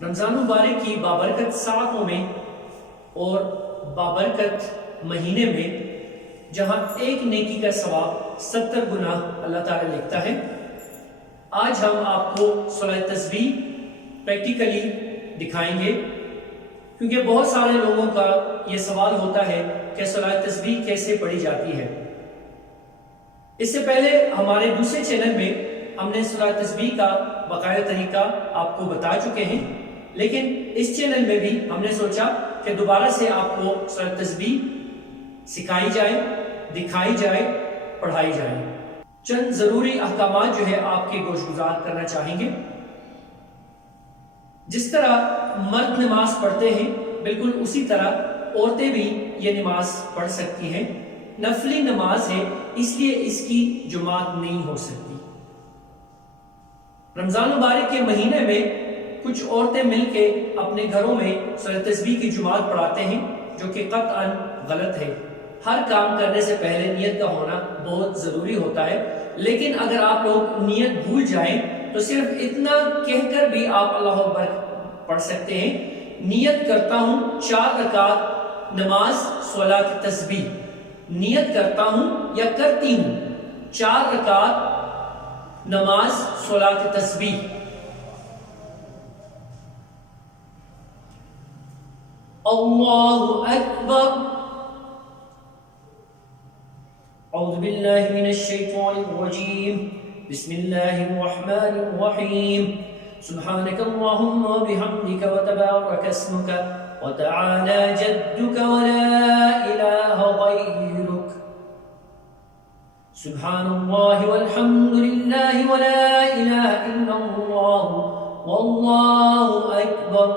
رمضان مبارک کی بابرکت ساعتوں میں اور بابرکت مہینے میں جہاں ایک نیکی کا ثواب 70 گنا اللہ تعالیٰ لکھتا ہے، آج ہم آپ کو صلاۃ تسبیح پریکٹیکلی دکھائیں گے، کیونکہ بہت سارے لوگوں کا یہ سوال ہوتا ہے کہ صلاۃ تسبیح کیسے پڑھی جاتی ہے۔ اس سے پہلے ہمارے دوسرے چینل میں ہم نے صلاۃ تسبیح کا باقاعدہ طریقہ آپ کو بتا چکے ہیں، لیکن اس چینل میں بھی ہم نے سوچا کہ دوبارہ سے آپ کو صلاۃ تسبیح سکھائی جائے، دکھائی جائے، پڑھائی جائے۔ چند ضروری احکامات جو ہے آپ کے گوش گزار کرنا چاہیں گے۔ جس طرح مرد نماز پڑھتے ہیں بالکل اسی طرح عورتیں بھی یہ نماز پڑھ سکتی ہیں۔ نفلی نماز ہے، اس لیے اس کی جماعت نہیں ہو سکتی۔ رمضان مبارک کے مہینے میں کچھ عورتیں مل کے اپنے گھروں میں صلاۃ تسبیح کی جماعت پڑھاتے ہیں، جو کہ قطعاً غلط ہے۔ ہر کام کرنے سے پہلے نیت کا ہونا بہت ضروری ہوتا ہے، لیکن اگر آپ لوگ نیت بھول جائیں تو صرف اتنا کہہ کر بھی آپ اللہ اکبر پڑھ سکتے ہیں۔ نیت کرتا ہوں 4 رکعت نماز صلاۃ تسبیح، نیت کرتا ہوں یا کرتی ہوں 4 رکعت نماز صلاۃ تسبیح۔ اللہ اکبر۔ اعوذ باللہ من الشیطان الرجیم، بسم اللہ الرحمن الرحیم، سبحانک اللہم وبحمدک وتبارک اسمک وتعالی جدک ولا الہ غیرک، سبحان اللہ والحمد للہ ولا الہ الا اللہ واللہ اکبر۔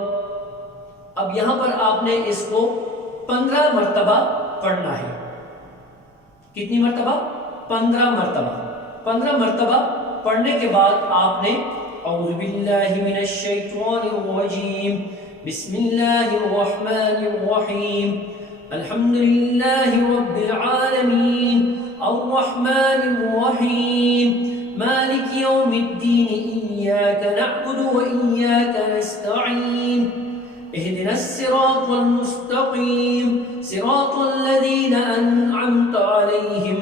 اب یہاں پر آپ نے اس کو 15 مرتبہ پڑھنا ہے۔ کتنی مرتبہ؟ 15 مرتبہ۔ 15 مرتبہ پڑھنے کے بعد آپ نے اعوذ باللہ من الشیطان الرجیم، بسم اللہ الرحمن الرحیم، الحمد للہ رب العالمین، الرحمن الرحیم، مالک یوم الدین، ایاک نعبد و ایاک نستعین، اهدنا الصراط المستقيم، صراط الذين أنعمت عليهم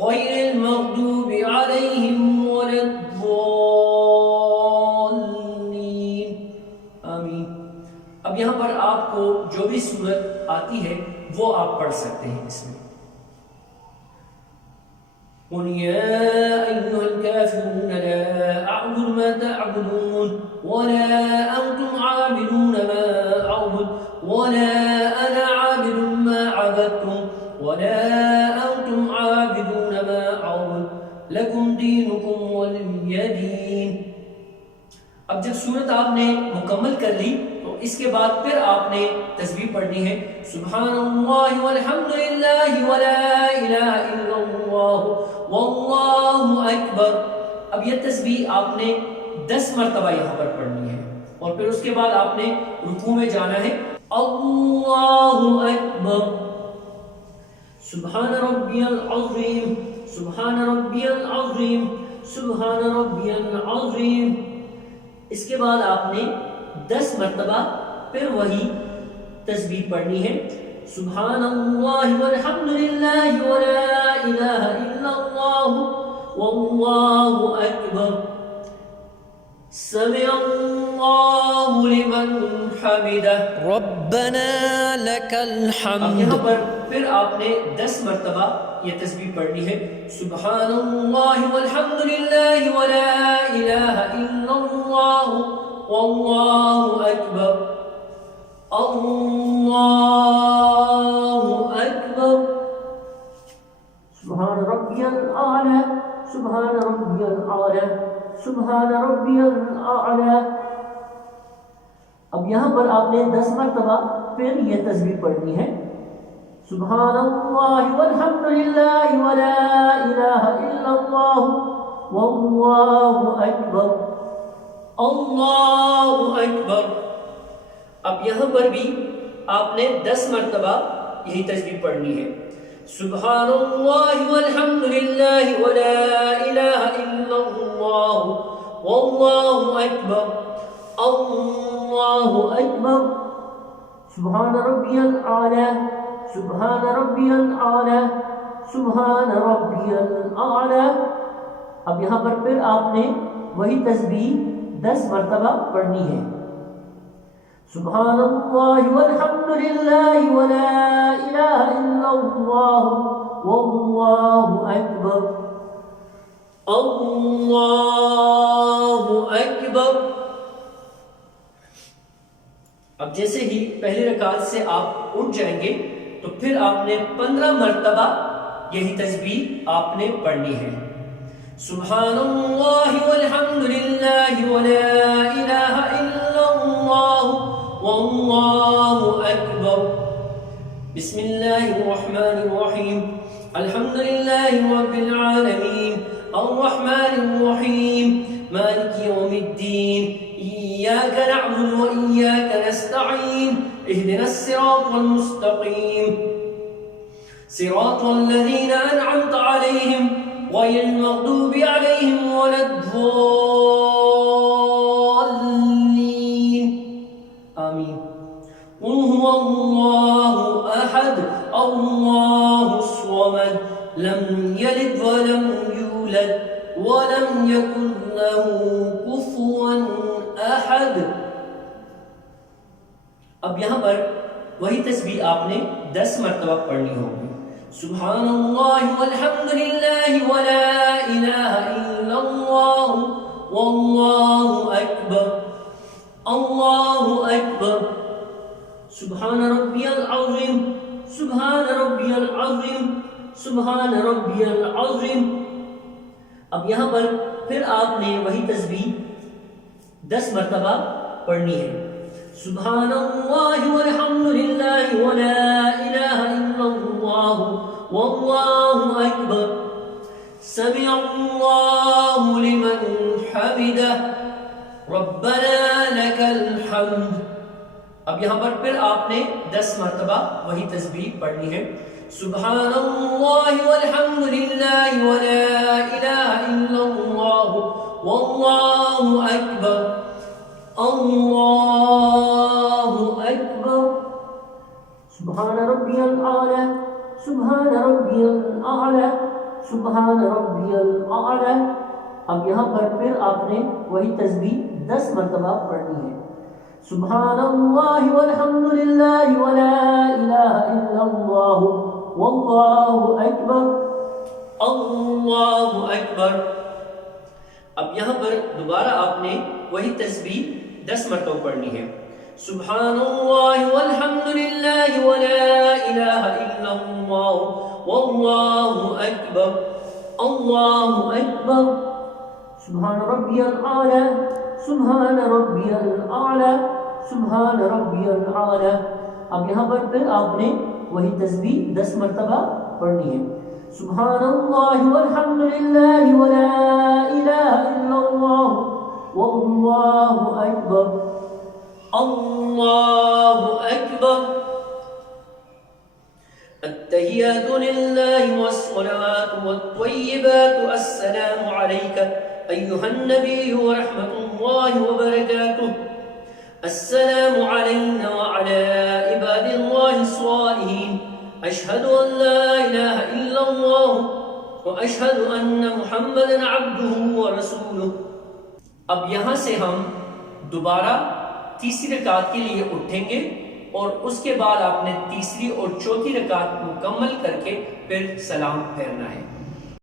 غير المغضوب عليهم ولا الضالين، آمین۔ اب یہاں پر آپ کو جو بھی سورت آتی ہے وہ آپ پڑھ سکتے ہیں اس میں۔ قل يا أيها الكافرون لا أعبد ما تعبدون ولا أنتم عابدون ما أعبد ولا أنا عابد ما عبدتم ولا أنتم عابدون ما أعبد لكم دينكم ولي دين۔ اب جب سورت آپ نے مکمل کر لی تو اس کے بعد پھر آپ نے تسبیح پڑھنی ہے، سبحان اللہ والحمد للہ ولا الہ الا اللہ واللہ اکبر۔ اب یہ تسبیح آپ نے 10 مرتبہ یہاں پر پڑھنی ہے، اور پھر اس کے بعد آپ نے رکوع میں جانا ہے، اللہ اکبر، سبحان ربی العظیم، سبحان ربی العظیم، سبحان ربی العظیم۔ اس کے بعد آپ نے 10 مرتبہ پھر وہی تسبیح پڑھنی ہے، سبحان اللہ والحمد للہ ولا الہ الا اللہ واللہ اکبر، سمع اللہ لمن حمدہ، ربنا لک الحمد۔ اب یہاں پر پھر آپ نے 10 مرتبہ یہ تسبیح پڑھنی ہے، سبحان اللہ والحمد للہ ولا الہ الا اللہ واللہ اکبر، اللہ اکبر، سبحان ربی الاعلی، سبحان ربی الاعلی، سبحان ربی الاعلی۔ اب یہاں پر آپ نے 10 مرتبہ پھر یہ تسبیح پڑھنی ہے، سبحان اللہ والحمد للہ ولا الہ الا اللہ واللہ اکبر، اللہ اکبر۔ اب یہاں پر بھی آپ نے 10 مرتبہ یہی تسبیح پڑھنی ہے، سبحان اللہ والحمد للہ ولا الہ الا اللہ واللہ اکبر، اللہ اللہ اکبر سبحان ربی الاعلی سبحان ربی الاعلی سبحان ربی الاعلی. اب یہاں پر پھر آپ نے وہی تسبیح 10 مرتبہ پڑھنی ہے. سبحان اللہ والحمد للہ ولا الہ الا اللہ واللہ اکبر اللہ اکبر. اب جیسے ہی پہلی رکعت سے آپ اٹھ جائیں گے تو پھر آپ نے 15 مرتبہ یہی تسبیح آپ نے پڑھنی ہے. سبحان اللہ والحمد للہ ولا الہ الا اللہ واللہ اکبر. بسم اللہ الرحمن الرحیم الحمد للہ رب العالمین الرحمن الرحیم مالک یوم الدین إياك نعبد وإياك نستعين اهدنا الصراط المستقيم صراط الذين أنعمت عليهم غير المغضوب عليهم ولا الضالين آمين. قل هو الله أحد الله الصمد لم يلد ولم يولد ولم يكن له كفوا احد. اب یہاں پر وہی تسبیح آپ نے 10 مرتبہ پڑھنی ہوگی. سبحان اللہ والحمد للہ ولا الہ الا اللہ واللہ اکبر اللہ اکبر سبحان ربی العظیم سبحان ربی العظیم سبحان ربی العظیم. اب یہاں پر پھر آپ نے وہی تسبیح 10 مرتبہ پڑھنی ہے. سبحان اللہ والحمد للہ ولا الہ الا اللہ واللہ اکبر سمع اللہ لمن حمدہ ربنا لک الحمد. اب یہاں پر پھر آپ نے 10 مرتبہ وہی تسبیح پڑھنی ہے. سبحان اللہ والحمد للہ ولا الہ الا اللہ واللہ اکبر اللہ اکبر سبحان ربی الاعلی سبحان ربی الاعلی سبحان ربی الاعلی. اب یہاں پر پھر آپ نے وہی تسبیح 10 مرتبہ پڑھنی ہے. سبحان اللہ والحمد للہ ولا الہ الا اللہ واللہ اکبر اللہ اکبر. اب یہاں پر دوبارہ آپ نے وہی تسبیح 10 مرتبہ پڑھنی ہے. سبحان اللہ والحمد للہ ولا الہ الا اللہ واللہ اکبر اللہ اکبر سبحان ربی الاعلی سبحان ربی الاعلی سبحان ربی الاعلی. اب یہاں پر پھر آپ نے وہی تسبیح 10 مرتبہ پڑھنی ہے. سبحان اللہ والحمد للہ ولا الہ الا اللہ واللہ اکبر اللہ اکبر. التحیات للہ والصلوات والطیبات السلام علیک ایہا النبی ورحمۃ اللہ وبرکاتہ السلام علینا وعلی عباد اللہ الصالحین اشہد ان لا الہ الا اللہ واشہد ان محمدا عبدہ ورسولہ. اب یہاں سے ہم دوبارہ تیسری رکعت کے لیے اٹھیں گے اور اس کے بعد آپ نے تیسری اور چوتھی رکعت مکمل کر کے پھر سلام پھیرنا ہے.